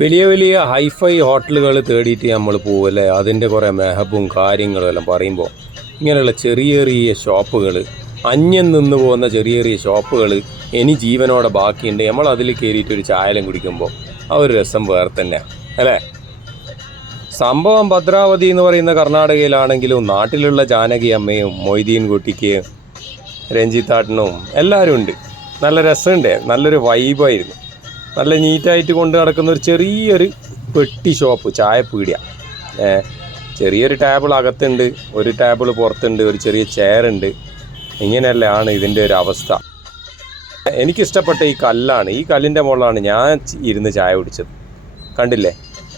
വലിയ വലിയ ഹൈഫൈ ഹോട്ടലുകൾ തേടിയിട്ട് നമ്മൾ പോവല്ലേ, അതിൻ്റെ കുറേ മെഹബും കാര്യങ്ങളും എല്ലാം പറയുമ്പോൾ ഇങ്ങനെയുള്ള ചെറിയ ചെറിയ ഷോപ്പുകൾ, അന്യം നിന്ന് പോകുന്ന ചെറിയ ചെറിയ ഷോപ്പുകൾ ഇനി ജീവനോടെ ബാക്കിയുണ്ട്. നമ്മൾ അതിൽ കയറിയിട്ട് ഒരു ചായലും കുടിക്കുമ്പോൾ ആ ഒരു രസം വേറെ തന്നെയാണ് അല്ലേ. സംഭവം ഭദ്രാവതി എന്ന് പറയുന്ന കർണാടകയിലാണെങ്കിലും നാട്ടിലുള്ള ജാനകി അമ്മയും മൊയ്തീൻ കുട്ടിക്ക് രഞ്ജിത്താട്ടനും എല്ലാവരും ഉണ്ട്. നല്ല രസമുണ്ട്, നല്ലൊരു വൈബായിരുന്നു. നല്ല നീറ്റായിട്ട് കൊണ്ട് നടക്കുന്ന ഒരു ചെറിയൊരു പെട്ടി ഷോപ്പ്, ചായപ്പീടിയ. ചെറിയൊരു ടേബിൾ അകത്തുണ്ട്, ഒരു ടേബിൾ പുറത്തുണ്ട്, ഒരു ചെറിയ ചെയറുണ്ട്. ഇങ്ങനെയല്ലാണ് ഇതിൻ്റെ ഒരു അവസ്ഥ. എനിക്കിഷ്ടപ്പെട്ട ഈ കല്ലാണ്. ഈ കല്ലിൻ്റെ മുകളിലാണ് ഞാൻ ഇരുന്ന് ചായ കുടിച്ചത്. കണ്ടില്ലേ,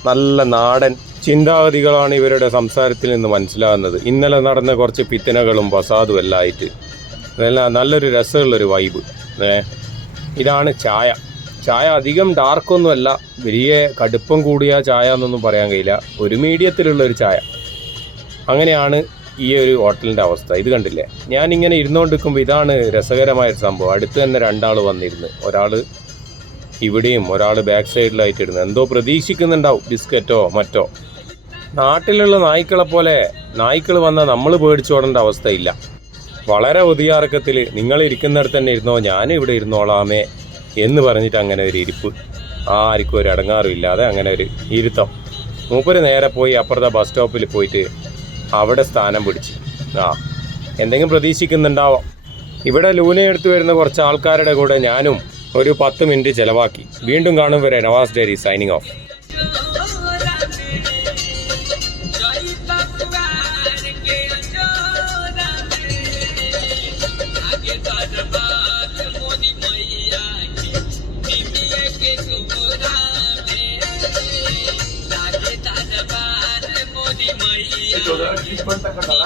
നല്ല നാടൻ ചിന്താഗതികളാണ് ഇവരുടെ സംസാരത്തിൽ നിന്ന് മനസ്സിലാകുന്നത്. ഇന്നലെ നടന്ന കുറച്ച് പിത്തനകളും ഫസാദും എല്ലാം ആയിട്ട് നല്ലൊരു രസമുള്ളൊരു വൈബ്. ഇതാണ് ചായ. ചായ അധികം ഡാർക്കൊന്നുമല്ല, വലിയ കടുപ്പം കൂടിയ ചായ എന്നൊന്നും പറയാൻ കഴിയില്ല, ഒരു മീഡിയത്തിലുള്ളൊരു ചായ. അങ്ങനെയാണ് ഈ ഒരു ഹോട്ടലിൻ്റെ അവസ്ഥ. ഇത് കണ്ടില്ലേ, ഞാനിങ്ങനെ ഇരുന്നുകൊണ്ടിരിക്കുമ്പോൾ ഇതാണ് രസകരമായൊരു സംഭവം. അടുത്ത് തന്നെ രണ്ടാൾ വന്നിരുന്നു, ഒരാൾ ഇവിടെയും ഒരാൾ ബാക്ക് സൈഡിലായിട്ട് ഇരുന്ന് എന്തോ പ്രതീക്ഷിക്കുന്നുണ്ടാവും, ബിസ്ക്കറ്റോ മറ്റോ. നാട്ടിലുള്ള നായ്ക്കളെ പോലെ നായ്ക്കൾ വന്നാൽ നമ്മൾ പേടിച്ചോടേണ്ട അവസ്ഥയില്ല. വളരെ ഉദിയാർക്കത്തിൽ നിങ്ങൾ ഇരിക്കുന്നിടത്ത് തന്നെ ഇരുന്നോ, ഞാനിവിടെ ഇരുന്നോളാമേ എന്ന് പറഞ്ഞിട്ട് അങ്ങനെ ഒരു ഇരിപ്പ്. ആർക്കും ഒരു അടങ്ങാറും ഇല്ലാതെ അങ്ങനെ ഒരു ഇരുത്തം. മൂപ്പര് നേരെ പോയി അപ്പുറത്തെ ബസ് സ്റ്റോപ്പിൽ പോയിട്ട് അവിടെ സ്ഥാനം പിടിച്ച് എന്തെങ്കിലും പ്രതീക്ഷിക്കുന്നുണ്ടാവാം. ഇവിടെ ലൂന എടുത്തു വരുന്ന കുറച്ച് ആൾക്കാരുടെ കൂടെ ഞാനും ഒരു 10 മിനിറ്റ് ചിലവാക്കി. വീണ്ടും കാണും വരെ Navas diary signing off. Treatment ತಗೊಂಡಲ್ಲ